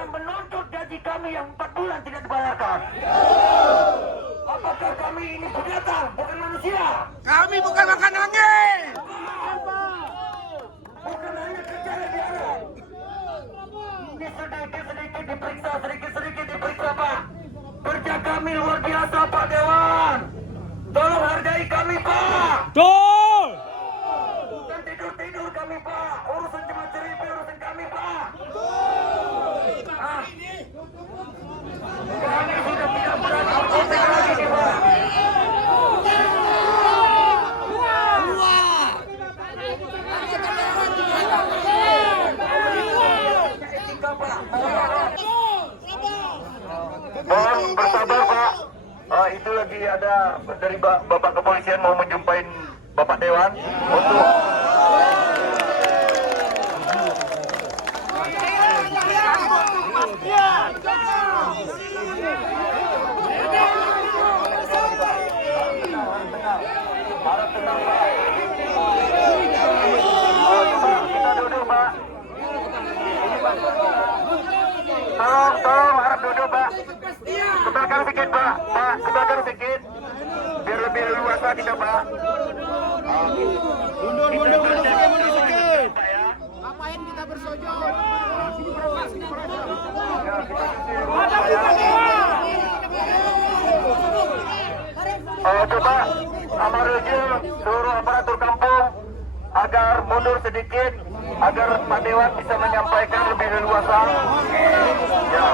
dengan menuntut gaji kami yang 4 bulan tidak dibayarkan. Apakah kami ini binatang, bukan manusia? Kami bukan makan angin. Bukan hanya kerja yang diharap. Ini sedikit-sedikit diperiksa, sedikit-sedikit diperiksa, Pak. Kerja kami luar biasa, Pak Dewan. Tolong hargai kami, Pak. Betul. Bukan tidur-tidur kami, Pak. Urusan cuma ceripi, urusan kami, Pak. Kami sudah tidak berani berkutik lagi nih, Pak. Etika, Pak. Mohon bersabar, Pak. Itu lagi ada dari Bapak Kepolisian mau menjumpai Bapak Dewan untuk harap tenang, Pak. Coba kita duduk, Pak. Ini, Pak. Tolong harap duduk, Pak. Ke belakang sedikit, Pak. Pak, ke belakang sedikit. Biar lebih leluasa kita, Pak. Mundur sedikit. Pak, ya. Ngapain kita bersojok? Coba Amarujil seluruh aparatur kampung agar mundur sedikit agar Pak Dewan bisa menyampaikan lebih leluasa. Ya.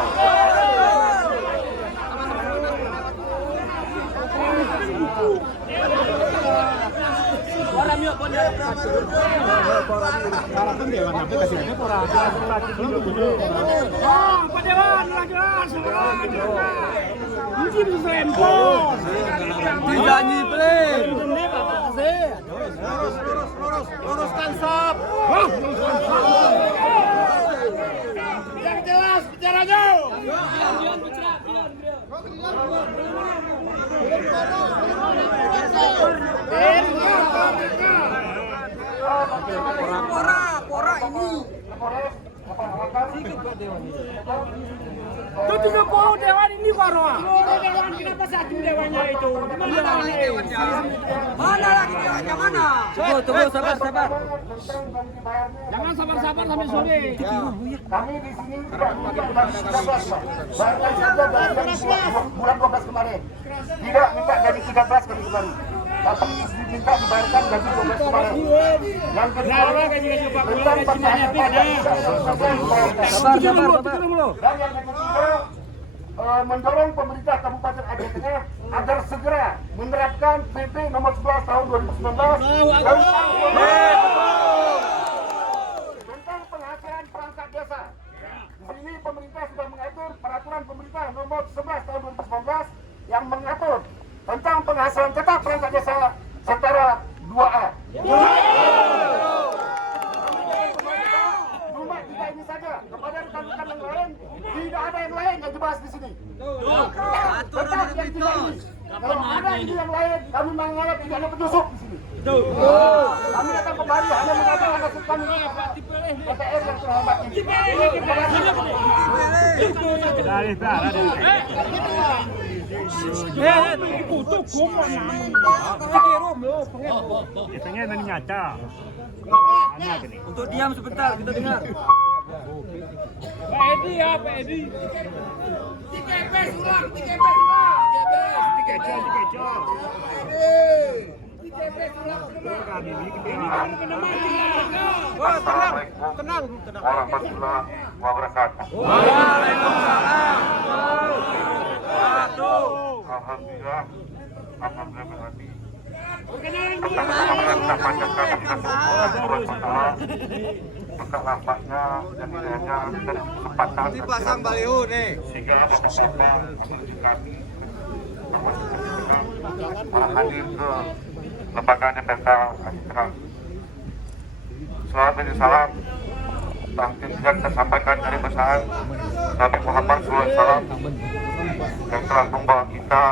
Pak Dewan, jelas. Ini bisa handphone. Tidak nyipelin. Luruskan sop. Yang jelas bicaranya. Pora ini. Itu 30 dewan ini Pak Roa. Dewan kenapa satu dewannya itu? Mana lagi dewannya mana? Tunggu, sabar. Jangan sabar sampai sore. Kami di sini tidak minta gaji 13, Pak. Baru saja dari bulan 12 kemarin. Tidak minta gaji 13 kali kemarin. Tapi diminta dibayarkan gaji 12 kemarin. Yang kedua, tentang pertanyaan Sabar. dan yang ketiga, mendorong pemerintah Kabupaten Aceh Tengah agar segera menerapkan PP nomor 11 tahun 2019 tentang penghasilan perangkat desa. Di sini pemerintah sudah mengatur peraturan pemerintah nomor 11 tahun 2019 yang mengatur tentang penghasilan tetap perangkat desa setara 2A. Cuma kita ini saja, kepada rekan-rekan yang lain tidak ada yang lain yang dibahas di sini. Tetap yang kita ini. Kalau ada ini yang lain, kami menganggap tidak ada penyusup di sini. Kami datang kembali hanya mengatakan nasib kami DPR yang terhormat ini. Pengen nyata. Untuk diam sebentar kita dengar. Pak Edi ya, Pak Edi. TKP ulang. Tenang. Warahmatullahi wabarakatuh. Waalaikumsalam. Alhamdulillah berhati. Maka nampaknya dan tidaknya dari kesempatan Dipasang baliho nih. sehingga bapak-bapak kami malah hadir ke lembaganya PK Aceh. Selamat salam tahkim yang kita sampaikan dari pesan Nabi Muhammad SAW yang telah membawa kita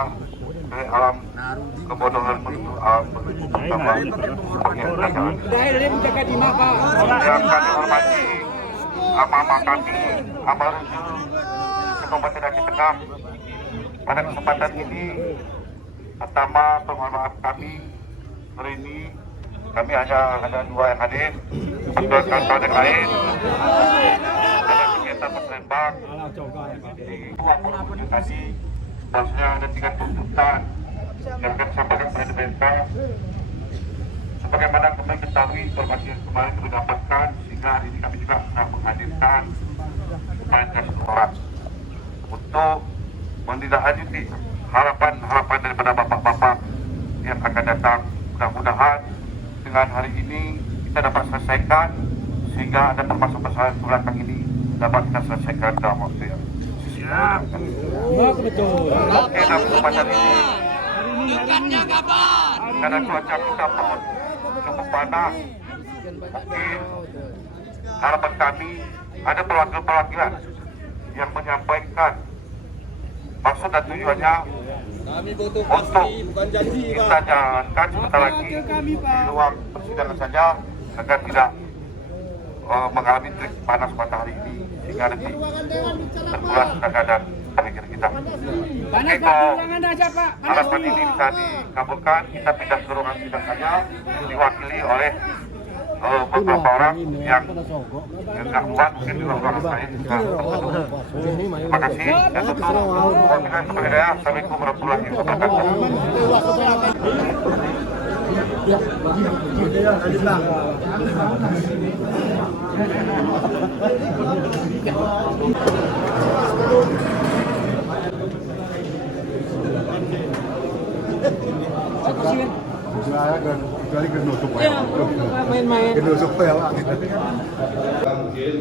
dari alam kebodohan menuju alam yang kami hormati mama kami Amaruju Kabupaten Aceh Tengah. Pada kesempatan ini, pertama permohonan maaf kami hari ini kami hanya ada 2 yang hadir, sebagai kawan yang lain ada kegiatan Musrembang di 27 tadi. Bahwasanya ada 3 tuntutan yang akan disampaikan kepada BNK. Sebagaimana kami ketahui informasi yang kemarin kami dapatkan, sehingga hari ini kami juga sedang menghadirkan kepada orang untuk menindaklanjuti harapan daripada bapak-bapak yang akan datang. Mudah-mudahan dengan hari ini kita dapat selesaikan, sehingga ada termasuk persoalan belakang ini dapat kita selesaikan dalam waktu yang siap. Betul. Oke, dalam macam ini karena cuaca kita pun cukup panas, mungkin harapan kami ada perwakilan yang menyampaikan maksud dan tujuannya Kami butuh untuk pasti, bukan janji, kita Pak. jalankan sebentar lagi di ruang persidangan saja agar tidak mengalami trik panas matahari ini, sehingga nanti terkuras tenaga dan pemikiran kita. Panas Pak, ruangan aja Pak. Harapan ini bisa dikabulkan, kita pindah ke ruangan sidang saja, diwakili oleh beberapa orang yang nggak kuat mungkin di ruangan lain. Terima kasih dan tutup. Assalamualaikum warahmatullahi wabarakatuh. Saya kan kecuali genusuk Main-main. genusuk pelak. Mungkin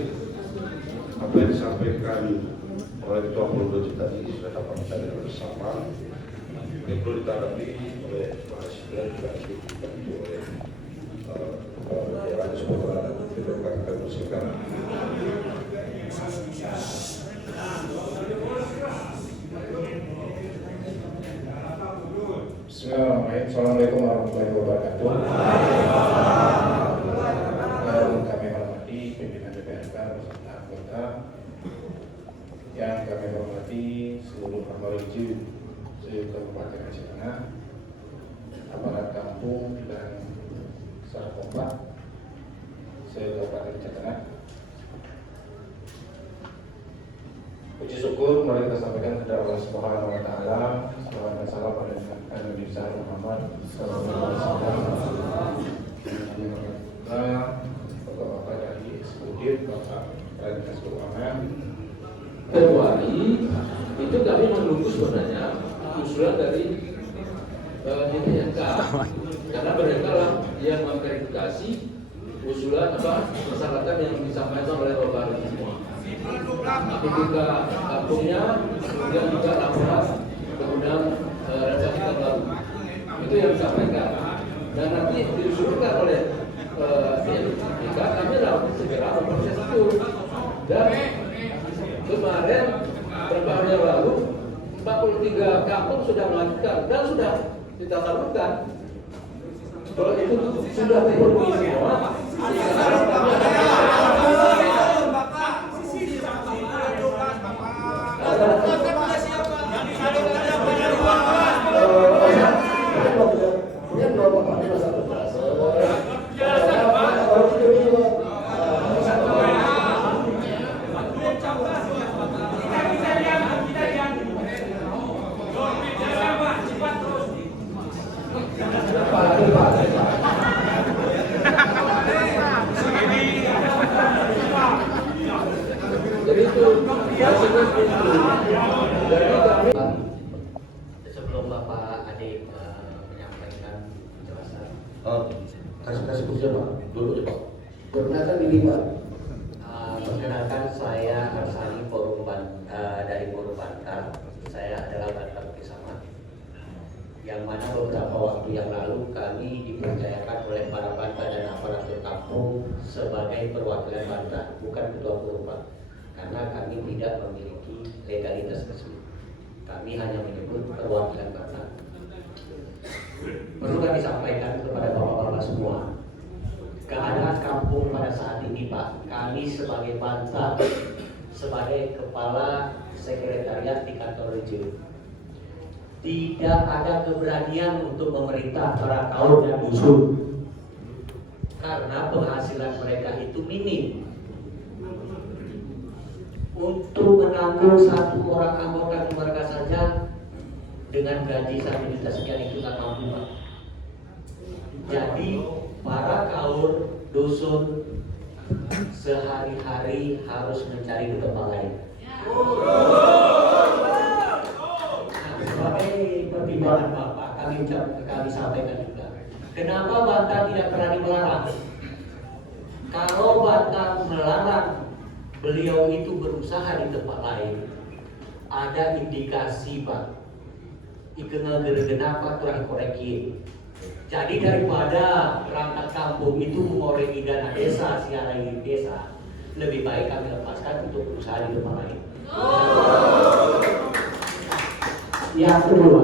apa yang disampaikan oleh Ketua Polda tadi sudah dapat kita dengar bersama. Ini perlu ditanggapi oleh mahasiswa juga dibantu oleh daerah sekolah dan dilakukan bersihkan. Bismillahirrahmanirrahim. Assalamualaikum warahmatullahi wabarakatuh. Yang kami hormati pimpinan DPRK beserta anggota, yang kami hormati seluruh Amaruju Kabupaten Aceh Tengah, aparat kampung dan Sarkompak se-Kabupaten Aceh Tengah. Puji syukur mari kita sampaikan kepada Allah Subhanahu wa taala. Salawat dan salam pada Nabi Muhammad sallallahu alaihi wasallam. Bapak-bapak dari eksekutif, Bapak dari Dinas Keuangan. Februari itu kami menunggu sebenarnya usulan dari DPRK, karena mereka lah yang memverifikasi usulan persyaratan yang disampaikan oleh Bapak semua. Ketika kampungnya, kemudian juga laporan, kemudian rencana terbaru, itu yang disampaikan. Dan nanti diusulkan oleh DPRK, kami lakukan segera proses itu. Dan kemarin beberapa hari yang lalu 43 kampung sudah mengajukan dan sudah kita salurkan. Kalau itu sudah dipenuhi semua, sebelum Bapak Adik menyampaikan penjelasan, Kasih kursi Pak, dulu Pak. perkenalkan diri Pak. Perkenalkan saya Arsani dari Forum Bantar. Saya adalah Bantar Bersama, yang mana beberapa waktu yang lalu kami dipercayakan oleh para Bantar dan aparatur kampung sebagai perwakilan Bantar, bukan ketua Forum Bantar, karena kami tidak memiliki legalitas resmi. Kami hanya menyebut perwakilan Bantar. Perlu kami sampaikan kepada bapak-bapak semua, keadaan kampung pada saat ini, Pak. Kami sebagai Bantar, sebagai Kepala Sekretariat di kantor Rejo, tidak ada keberanian untuk memerintah para kaum dan dusun karena penghasilan mereka itu minim. Untuk menanggung satu orang anggota keluarga saja dengan gaji 1 juta sekian itu tak mampu, Pak. Jadi para kaum dusun sehari-hari harus mencari ke tempat lain. Sebagai pertimbangan Bapak, kami sampaikan juga. Kenapa Bantar tidak berani melarang? Kalau Bantar melarang beliau itu berusaha di tempat lain, ada indikasi, Pak. Ikenal gergenapa kurang korekin. Jadi daripada perangkat kampung itu mengoreksi dana desa, siarai desa, lebih baik kami lepaskan untuk berusaha di tempat lain. Yang kedua,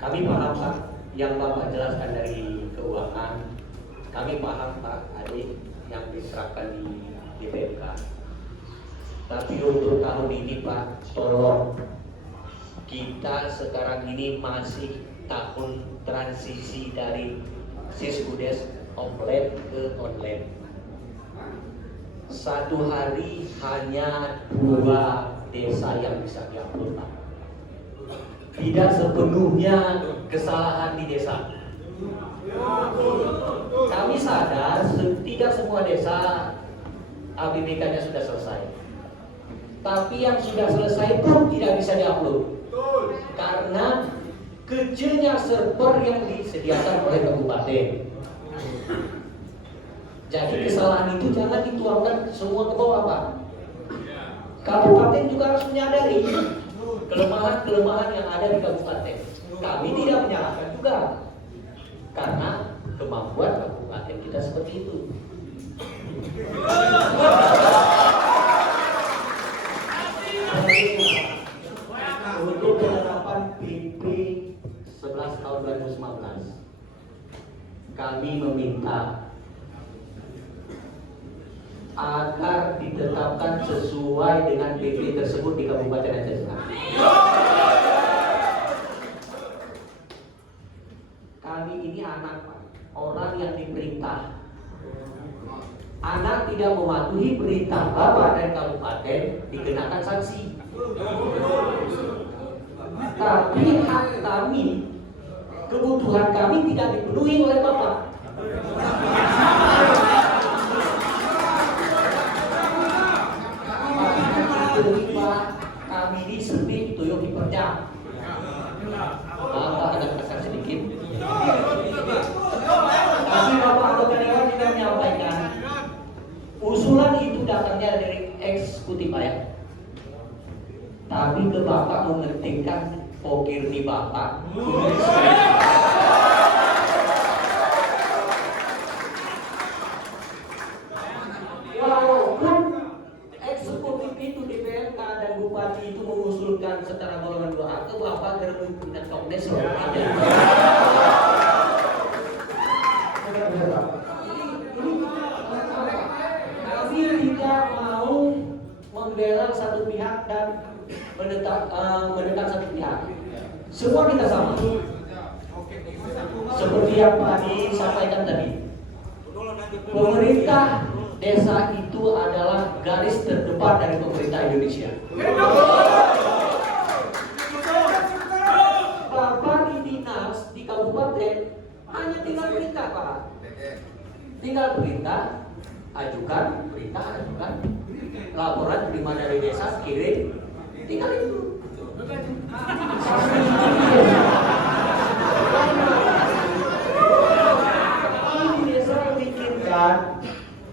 kami paham, Pak, yang Bapak jelaskan dari keuangan. Kami paham, Pak, adik yang diterapkan di DPMK. Tapi untuk tahun ini, Pak, tolong, kita sekarang ini masih tahun transisi dari Siskudes offline ke online. Satu hari hanya 2 desa yang bisa diupload, Pak. Tidak sepenuhnya kesalahan di desa. Kami sadar tidak semua desa APBK-nya sudah selesai. Tapi yang sudah selesai pun tidak bisa diupload. Karena kecilnya server yang disediakan oleh kabupaten. Jadi kesalahan itu jangan dituangkan semua ke bawah, Pak. Kabupaten juga harus menyadari kelemahan-kelemahan yang ada di kabupaten. Kami tidak menyalahkan juga, karena kemampuan kabupaten kita seperti itu. Untuk penerapan PP 11 tahun 2019, kami meminta agar ditetapkan sesuai dengan PP tersebut di Kabupaten Aceh Selatan. Kami ini anak, Pak, orang yang diperintah. Anak tidak mematuhi perintah Bapak dan Kabupaten dikenakan sanksi. Tapi hak kami, kebutuhan kami tidak dipenuhi oleh Bapak. Kami di sepi tuyuk diperjam. Bapak ada pesan sedikit. Tapi Bapak anggota dewan juga menyampaikan usulan itu datangnya dari eksekutif, Pak, ya. Tapi ke Bapak mementingkan pokir di Bapak. Walaupun eksekutif itu DPMK dan Bupati itu mengusulkan secara golongan 2A ke Bapak gerbang dan Komdes ada. Kami tidak mau membela satu pihak dan mendekat satu pihak. Semua kita sama. Seperti yang Pak disampaikan tadi, pemerintah desa itu adalah garis terdepan dari pemerintah Indonesia. Bapak di dinas di kabupaten hanya tinggal perintah, Pak. Tinggal perintah, ajukan, laporan terima dari desa, kirim, tinggal itu. Di desa bikinkan,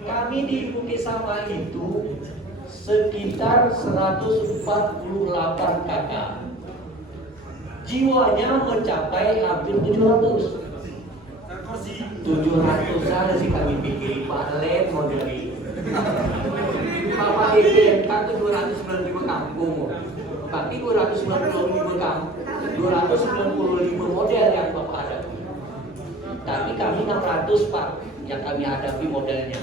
kami di Bukit Sama itu sekitar 148 kakak. Jiwanya mencapai hampir 700. 700-an sih kami bikin palet model ini. Bapak DPMK itu 295 kampung. Tapi 295 kampung, 295 model yang Bapak ada. Tapi kami 600, Pak. yang kami hadapi modelnya.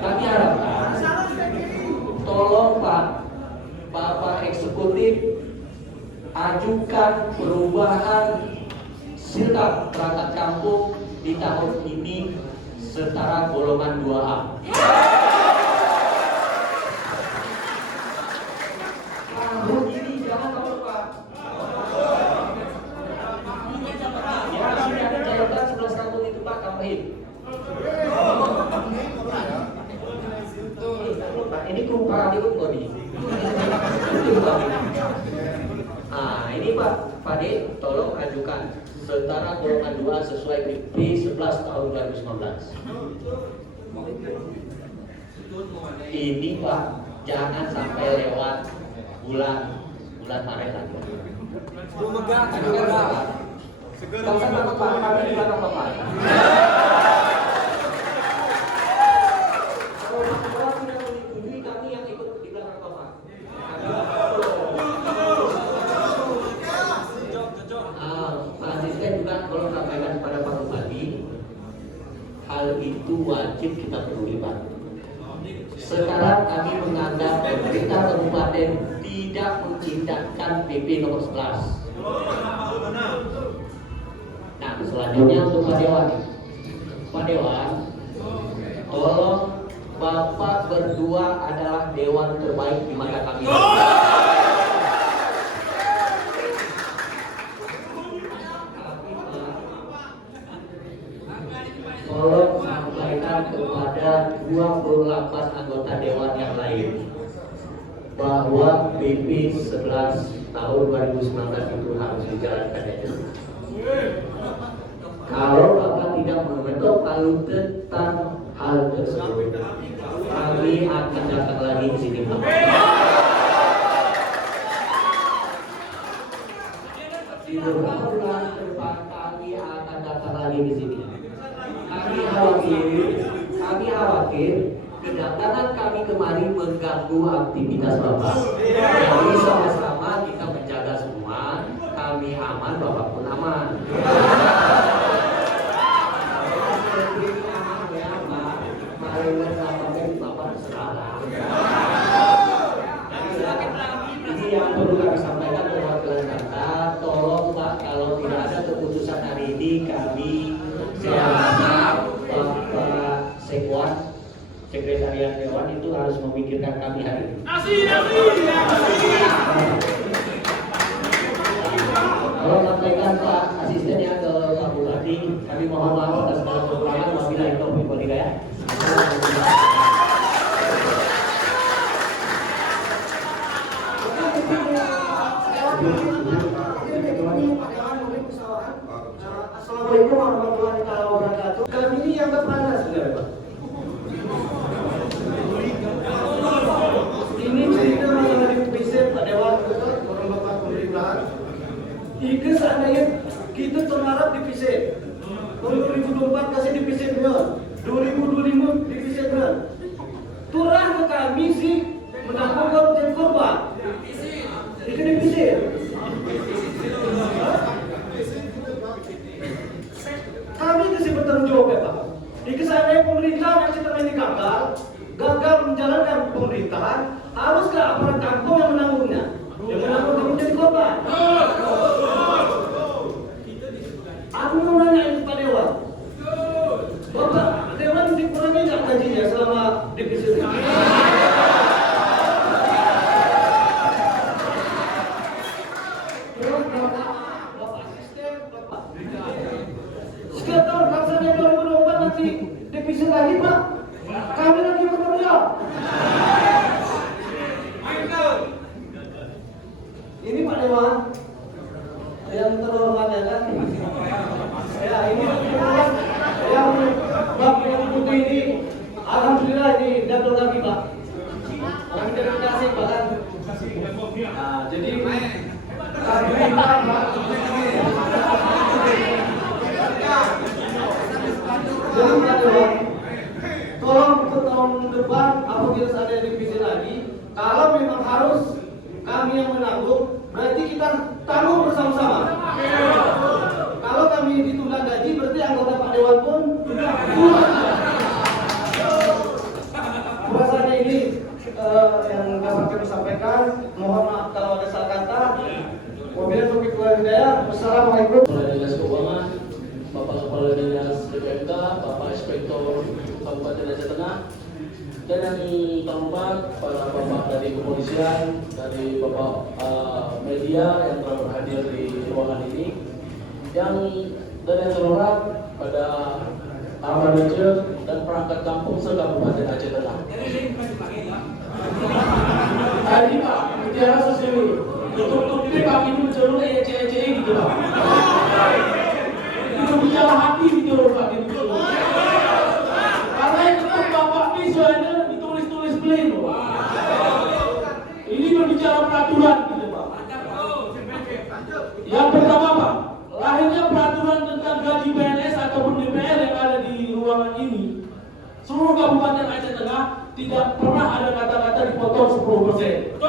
Kami harapkan, tolong Pak, Bapak Eksekutif ajukan perubahan silap perangkat kampung di tahun ini setara golongan 2A. Tahun ini jangan lupa. Ya, sudah ada catatan 11 tahun itu Pak, tambahin. Ini perubahan itu kok nih. Nah, ini Pak Pade, tolong ajukan setara golongan 2 sesuai PP 11 tahun 2019. Ini Pak, jangan sampai lewat bulan Maret lagi. Kalau saya Bapak, kami di belakang Bapak. Kalau Bapak tidak menyetujui, kami yang ikut di belakang Bapak. Pak Asisten juga tolong sampaikan kepada Pak Bupati, hal itu wajib kita peduli Pak. Sekarang kami menganggap pemerintah kabupaten tidak mengindahkan PP nomor 11. Nah, selanjutnya untuk Pak Dewan. Pak Dewan, tolong Bapak berdua adalah dewan terbaik di mata kami. Tolong sampaikan kepada 28 anggota dewan yang lain bahwa PP 11 tahun 2019 itu harus dijalankan aja. Kalau Bapak tidak mengetok palu tentang hal tersebut, kami akan datang lagi di sini Pak. Di beberapa bulan ke depan kami akan datang lagi di sini. Kami khawatir kedatangan kami kemari mengganggu aktivitas Bapak. Jadi sama-sama kita menjaga semua, kami aman, Bapak pun aman. Ini yang perlu kami sampaikan perwakilan kata, tolong Pak, kalau tidak ada keputusan hari ini kami Bapak Sekwan, Sekretariat Dewan itu harus memikirkan kami hari ini. Kalau sampaikan Pak Asistennya ke Pak Bupati, kami mohon maaf atas segala kekurangan. Wabillahi taufiq wal hidayah. Assalamualaikum warahmatullahi wabarakatuh. Kami ini yang panas, Pak. Ini cerita masalah di PPC Pak Dewan, orang Bapak pemerintahan. Jika seandainya kita terlarap di PPC, tahun 2024 kasih di PPC benar, 2025 di PPC benar. Turah ke kami sih menampung jadi korban. Itu di PPC. Kami kasih bertanggung jawab ya Pak. Jika seandainya pemerintah masih ini gagal menjalankan pemerintahan, haruskah aparat kampung yang menanggungnya? Yang menanggung menjadi korban. Aku mau nanya itu Pak Dewan. Bapak, Dewan dikurangi nggak gajinya selama di PPC? Bapak asisten, Bapak. Setiap tahun rasanya 2024 nanti divisi lagi Pak. Kami lagi bekerja. Ini Pak Dewan yang terhormat ya kan. Ya ini yang Bapak yang putih ini, alhamdulillah ini dapur kami Pak. Kami terima kasih Pak kan. Nah, jadi kami minta Pak. Jadi Pak Dewan, tolong untuk tahun depan apabila ada divisi lagi, Kalau memang harus kami yang menanggung, berarti kita tanggung bersama-sama. Kalau kami ditunda gaji, berarti anggota Pak Dewan pun juga bahasanya ini yang dapat kami sampaikan. Mohon maaf kalau ada salah kata. Wabillahi taufiq wal hidayah. Wassalamualaikum. Kepala Dinas Keuangan, Bapak Kepala Dinas BPMK, Bapak Inspektor Kabupaten Aceh Tengah, dan yang terhormat para bapak dari kepolisian, dari bapak media yang telah berhadir di ruangan ini, dan yang terhormat pada para manajer dan perangkat kampung se-Kabupaten Aceh Tengah. Tadi Pak, bicara sosial untuk ini Pak ini mencerut ece-ece gitu Pak. Itu bicara hati gitu loh Pak gitu. Karena itu Bapak ini soalnya ditulis-tulis plain loh. Ini berbicara peraturan gitu Pak. Yang pertama Pak, lahirnya peraturan tentang gaji PNS ataupun DPR yang ada di ruangan ini, seluruh Kabupaten Aceh Tengah tidak pernah ada kata-kata dipotong 10%.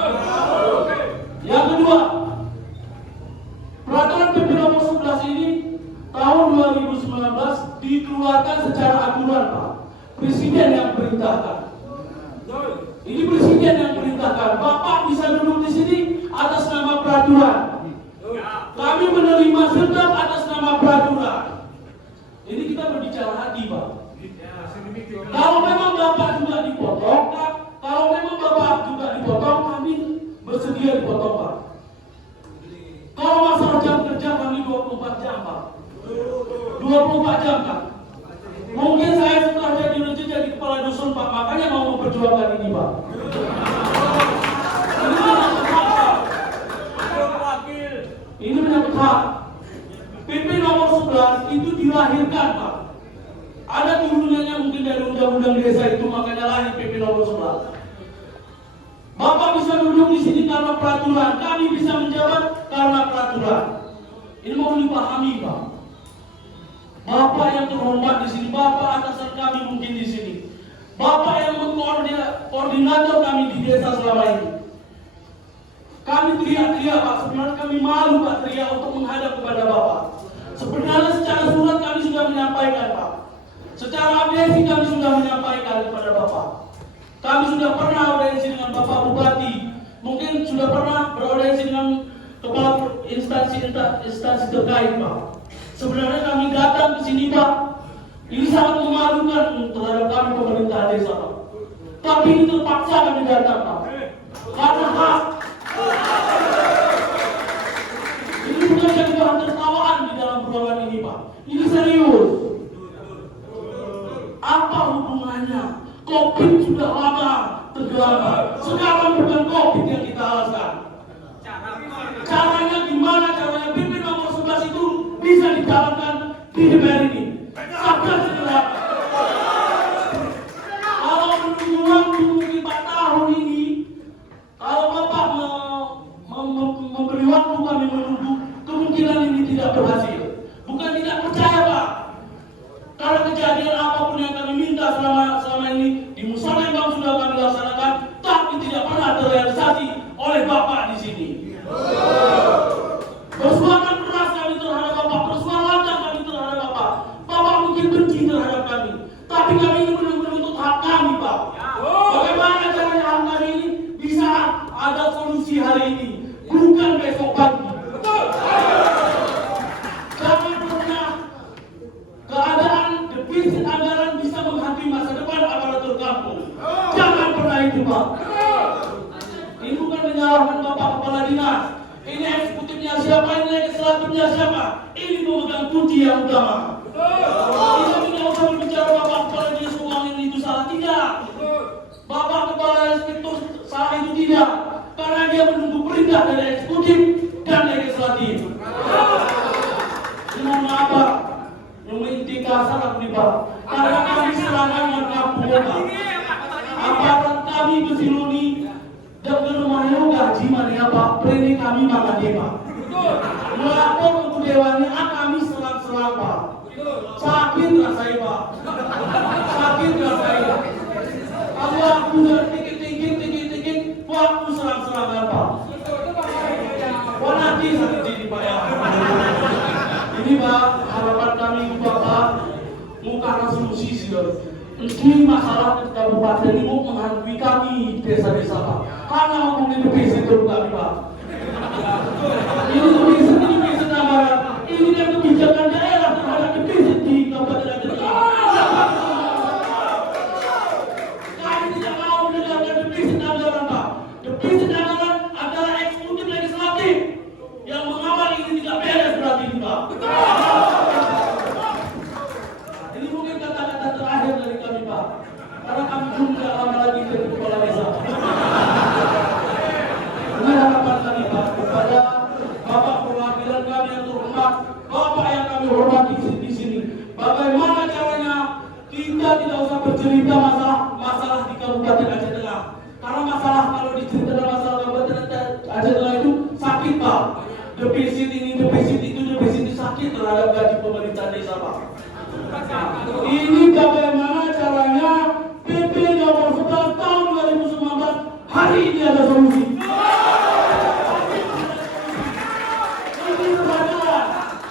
Yang kedua, peraturan PP nomor 11 ini tahun 2019 dikeluarkan secara aturan Pak. Presiden yang perintahkan. Ini presiden yang perintahkan. Bapak bisa duduk di sini atas nama peraturan. Kami menerima serta atas nama peraturan. Ini kita berbicara hati Pak. Kalau memang Bapak juga dipotong, kalau memang Bapak juga dipotong, kami bersedia dipotong Pak. Kalau masalah jam kerja kami 24 jam Pak. 24 jam Pak. Mungkin saya setelah jadi rezeki jadi kepala dusun Pak, makanya mau memperjuangkan ini Pak. Ini menyangkut hak Pak. Ini menyangkut hak. PP nomor 11 itu dilahirkan Pak. Ada turunannya mungkin dari undang-undang desa itu, makanya lahir PP nomor 11. Bapak bisa duduk di sini karena peraturan, kami bisa menjabat karena peraturan. Ini mau dipahami Pak. Bapak yang terhormat di sini, Bapak atasan kami mungkin di sini. Bapak yang koordinator kami di desa selama ini. Kami teriak-teriak Pak, sebenarnya kami malu Pak teriak untuk menghadap kepada Bapak. Sebenarnya secara surat kami sudah menyampaikan Pak. Secara abdesi kami sudah menyampaikan kepada Bapak. Kami sudah pernah audiensi dengan Bapak Bupati, mungkin sudah pernah beraudiensi dengan kepala instansi terkait Pak. Sebenarnya kami datang ke sini Pak, ini sangat memalukan terhadap kami pemerintah desa Pak. Tapi ini terpaksa kami datang Pak, karena hak. Ini bukan jadi bahan tertawaan di dalam ruangan ini Pak. Ini serius. Apa hubungannya? Covid sudah lama tenggelam. Sekarang bukan Covid yang kita alaskan. Caranya gimana? Caranya PP nomor 11 itu bisa dijalankan di DPR ini. Sampai segera. Kalau menunggu waktu 4 tahun ini, kalau Bapak memberi waktu kami menunggu, kemungkinan ini tidak berhasil. Bukan tidak percaya Pak. Karena kejadian apapun yang kami minta selama ini di Musyawarah sudah kami laksanakan, tapi tidak pernah terrealisasi oleh Bapak di sini. Persoalan keras kami terhadap Bapak, persoalan kami terhadap Bapak. Bapak mungkin benci terhadap kami, tapi kami ini menuntut hak kami Pak. Bagaimana caranya hak kami ini bisa ada solusi hari ini, bukan besok pagi. Jangan pernah keadaan defisit anggaran bisa menghantui masa depan aparatur kampung. Jangan pernah itu Pak. Ini bukan menyalahkan Bapak Kepala Dinas. Ini eksekutifnya siapa, ini legislatifnya siapa. Ini memegang kunci yang utama. Kita tidak usah berbicara Bapak Kepala Dinas Keuangan itu salah, tidak. Bapak Kepala Inspektur salah itu tidak. Karena dia menunggu perintah dari eksekutif dan legislatif. Ini mohon maaf Pak. Yang inti kasar aku nih Pak. Karena kami serangan dengan kampung Pak. Aparat kami kesiluni dan ke rumahnya gaji mana Pak. Premi kami makan dia Pak. Melapor untuk dewannya kami serang-serang Pak. Sakit rasanya Pak. Sakit rasanya. Kalau aku udah tinggi-tinggi, waktu harapan kami Bapak karena solusi sih. Ini masalah kabupaten ini mau menghantui kami desa-desa Pak. Karena ngomongin defisit dulu kami Pak. Ini defisit negara. Ini kan kebijakan daerah terhadap defisit di kabupaten Aceh. Kami tidak mau mendengarkan defisit anggaran Pak. Defisit anggaran antara eksekutif legislatif yang mengawal ini tidak beres berarti ini Pak. Ini mungkin kata-kata terakhir dari kami Pak. Karena kami juga lama lagi jadi kepala desa. Ini harapan kami Pak kepada Bapak perwakilan kami yang terhormat, Bapak yang kami hormati di sini. Bagaimana caranya kita tidak usah bercerita masalah di Kabupaten Aceh Tengah. Karena masalah kalau diceritakan masalah Kabupaten Aceh Tengah itu sakit Pak. Defisit ini, defisit itu sakit terhadap gaji pemerintah desa Pak. Ini bagaimana caranya PP nomor 11 tahun 2019 hari ini ada solusi. Ini kesadaran.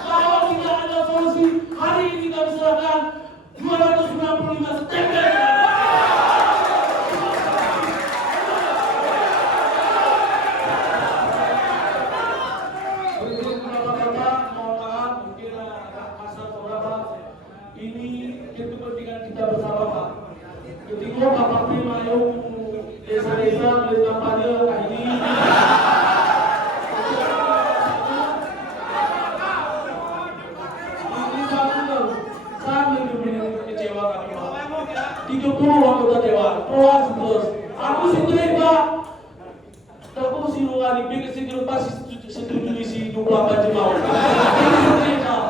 Kalau tidak ada solusi, hari ini kami serahkan 295 stempel. Ini itu kepentingan kita bersama Pak. Ketika Bapak Primayung desa-desa melihat kampanye ini, sangat kecewa kami Pak. 30 anggota dewan, proas terus. Aku sendiri Pak. Aku si Rungani pikir si Dirupas setuju isi 28 jemaah. Ini sendiri Pak.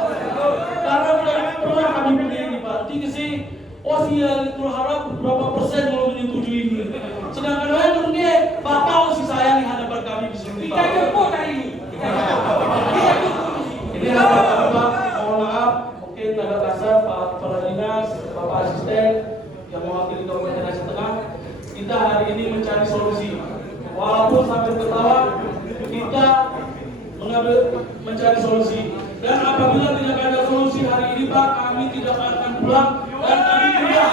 Karena pernah kami punya ini Pak, dikasih Osia berharap berapa persen mau menyetujui ini. Sedangkan saya turunnya Bapak Osi sayang di hadapan kami di sini Pak. Kita jemput hari ini. Ini harapan Pak, mohon maaf, mungkin agak kasar Pak Kepala Dinas, Bapak Asisten yang mewakili Kabupaten Aceh Tengah. Kita hari ini mencari solusi. Walaupun sambil ketawa, kita mencari solusi. Dan apabila tidak ada solusi hari ini Pak, kami tidak akan pulang dan kami tidak.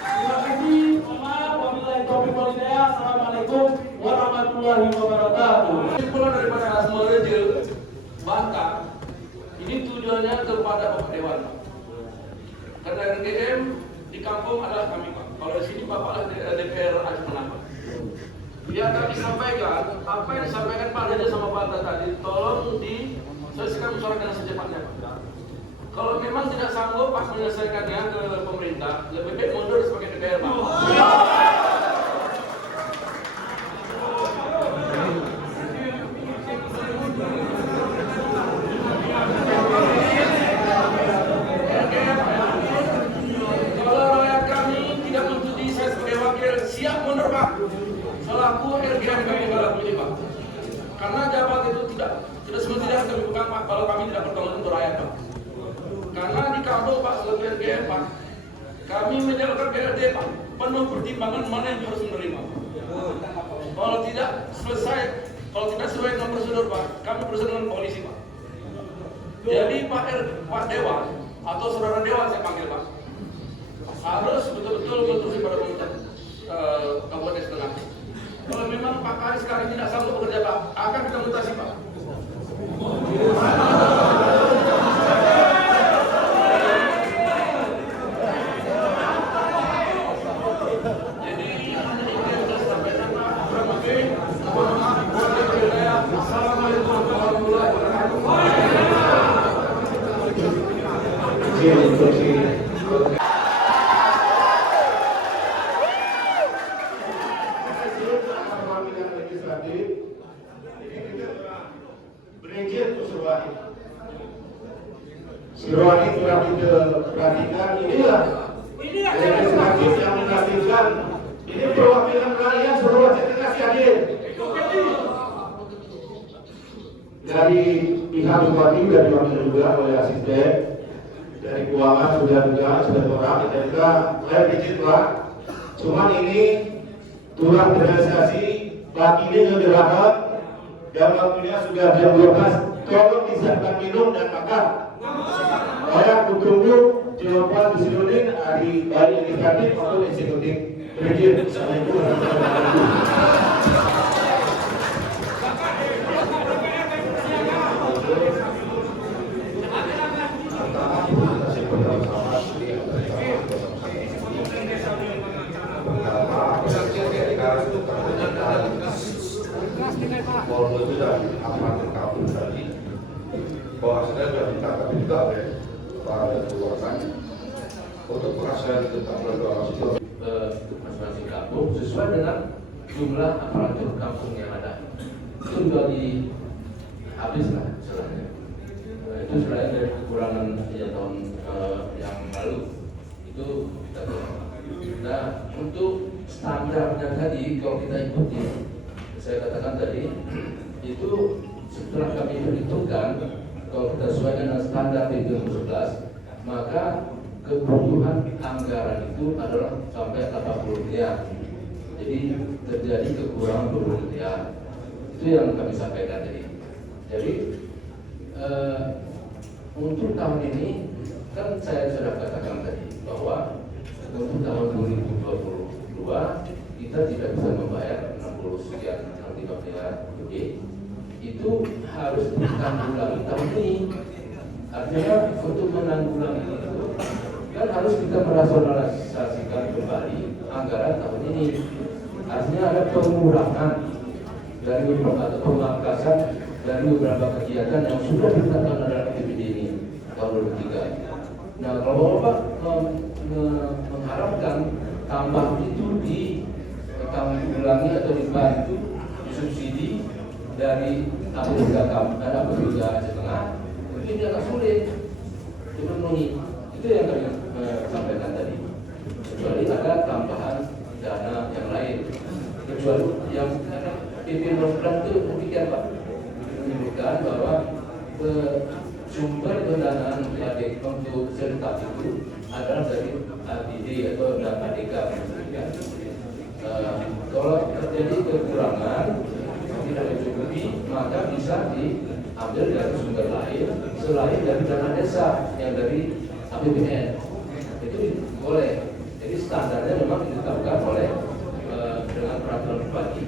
Terima kasih. Maaf, wabillahi taufiq wal hidayah. Assalamualaikum warahmatullahi wabarakatuh. Kesimpulan daripada Asmal Rejil Bantang ini tujuannya kepada Bapak Dewan. Karena RGM di kampung adalah kami Pak. Kalau di sini Bapak DPR Aceh Tengah. Ya kami sampaikan, apa yang disampaikan Pak Rejil sama Pak Anta tadi, tolong diselesaikan musyawarah dengan secepatnya Pak. Kalau memang tidak sanggup Pak menyelesaikannya ke pemerintah, lebih baik mundur sebagai DPR Pak. Kalau rakyat kami tidak menyetujui saya sebagai wakil, siap mundur Pak. Selaku RGM kami adalah pilih Pak. Karena jabatan itu tidak semestinya kami bukan Pak kalau kami tidak bertanggung untuk rakyat Pak. Karena di kampung Pak selaku RGM Pak, kami menjalankan BRD Pak, penuh pertimbangan mana yang harus menerima. Kalau tidak sesuai dengan prosedur Pak, kami berusaha dengan polisi Pak. Jadi Pak Dewan atau saudara Dewan saya panggil Pak, harus betul-betul menerusi pada pemerintah Kabupaten Setengah. Kalau memang Pak Kari sekarang tidak sanggup bekerja Pak, akan kita mutasi Pak. Jadi ini yang saya sampaikan Pak. Terima kasih. Mohon maaf. Assalamualaikum warahmatullahi wabarakatuh. Si Rohani telah kita perhatikan, inilah legislatif yang menghasilkan ini perwakilan rakyat seluruh Aceh Tengah si hadir. Dari pihak bupati sudah diwakili juga oleh asisten, dari keuangan sudah orang, dan juga saya izin Pak. Cuman ini turut terrealisasi pagi ini sudah rapat dan waktunya sudah jam 12 tolong disiapkan minum dan makan. Saya tunggu jawaban Disurunin dari inisiatif maupun eksekutif. Assalamualaikum warahmatullahi wabarakatuh. Polda itu dan amatir kampung tadi bahwasanya sudah ditangkap juga oleh para kekuatan untuk penghasilan tentang reklamasi masing-masing kampung sesuai dengan jumlah aparatur kampung yang ada. Itu sudah habis lah istilahnya. Itu selain dari kekurangan tahun yang lalu itu kita tahu. Nah, untuk standarnya tadi kalau kita ikuti, saya katakan tadi itu setelah kami perhitungkan kalau kita sesuaikan dengan standar di 2011, maka kebutuhan anggaran itu adalah sampai 80 miliar. Jadi terjadi kekurangan 20 miliar. Itu yang kami sampaikan tadi. Jadi untuk tahun ini kan saya sudah katakan tadi bahwa untuk tahun 2022 kita tidak bisa membayar 60 sekian 65 miliar lebih. Itu harus ditanggulangi tahun ini. Artinya untuk menanggulangi itu kan harus kita merasionalisasikan kembali anggaran tahun ini. Artinya ada pengurangan dari beberapa pemangkasan dari beberapa kegiatan yang sudah ditetapkan dalam APBD ini tahun 2023. Nah, kalau Bapak mengharapkan tambah itu ditanggulangi atau dibantu subsidi dari APBD Aceh Tengah, mungkin agak sulit dipenuhi. Itu yang kami sampaikan tadi. Kecuali ada tambahan dana yang lain. Kecuali yang PP program itu demikian Pak, menyebutkan bahwa sumber pendanaan ADK untuk serta itu adalah dari APD atau ADK. Kalau terjadi kekurangan tidak mencukupi, maka bisa diambil dari sumber lain selain dari dana desa yang dari APBN. Itu boleh. Jadi standarnya memang ditetapkan oleh dengan peraturan bupati.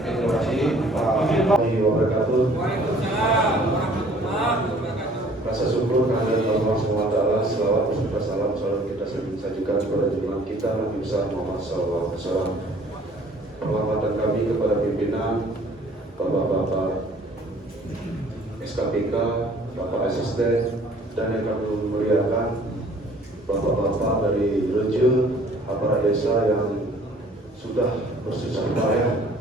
Terima kasih Pak Warahmatullahi wabarakatuh. Rasa syukur kehadirat Allah SWT, selawat beserta salam selalu kita sajikan kepada junjungan kita Nabi besar Muhammad SAW. Penghormatan kami kepada pimpinan, bapak-bapak SKPK, bapak asisten, dan yang kami muliakan bapak-bapak dari Reje, aparat desa yang sudah bersusah payah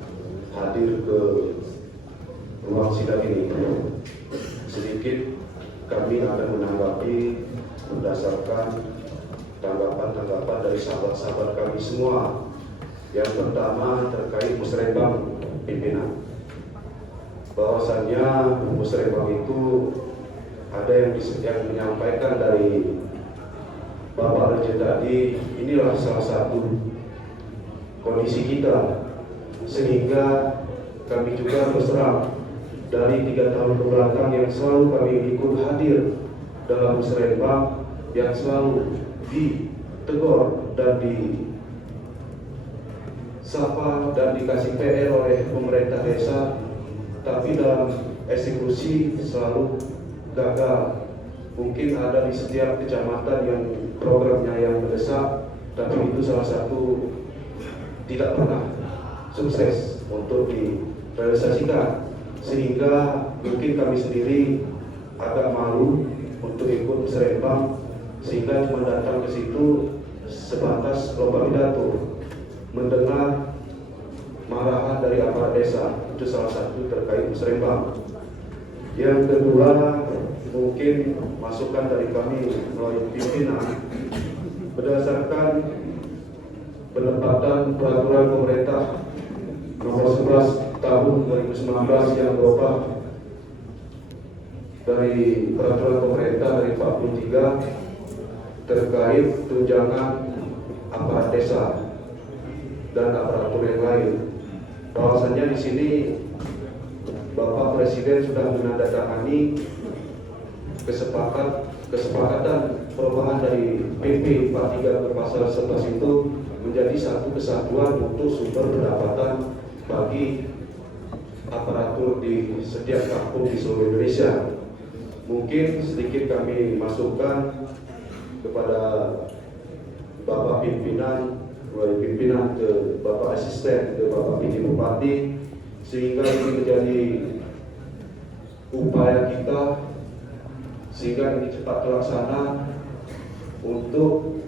hadir ke ruang sidang ini. Sedikit kami akan menanggapi berdasarkan tanggapan-tanggapan dari sahabat-sahabat kami semua. Yang pertama terkait musrembang pimpinan. Bahwasannya musrembang itu ada yang menyampaikan dari Bapak Reje tadi, inilah salah satu kondisi kita, sehingga kami juga berserah dari 3 tahun kebelakang yang selalu kami ikut hadir dalam musrembang, yang selalu ditegur dan disapa dan dikasih PR oleh pemerintah desa, tapi dalam eksekusi selalu gagal. Mungkin ada di setiap kecamatan yang programnya yang mendesak, tapi itu salah satu tidak pernah sukses untuk direalisasikan, sehingga mungkin kami sendiri agak malu untuk ikut musrembang, sehingga cuma datang ke situ sebatas lomba pidato, mendengar marahan dari aparat desa. Itu salah satu terkait musrembang. Yang kedua, mungkin masukan dari kami melalui pimpinan berdasarkan penempatan peraturan pemerintah nomor 11 tahun 2019 yang berubah dari peraturan pemerintah dari 43 terkait tunjangan aparat desa dan aparatur yang lain. bahwasannya di sini Bapak Presiden sudah menandatangani kesepakatan perubahan dari PP 43 ke pasal 11 itu menjadi satu kesatuan untuk sumber pendapatan bagi aparatur di setiap kampung di seluruh Indonesia. Mungkin sedikit kami masukkan kepada Bapak pimpinan, dari pimpinan ke Bapak Asisten, ke Bapak PD Bupati, sehingga ini menjadi upaya kita sehingga ini cepat terlaksana untuk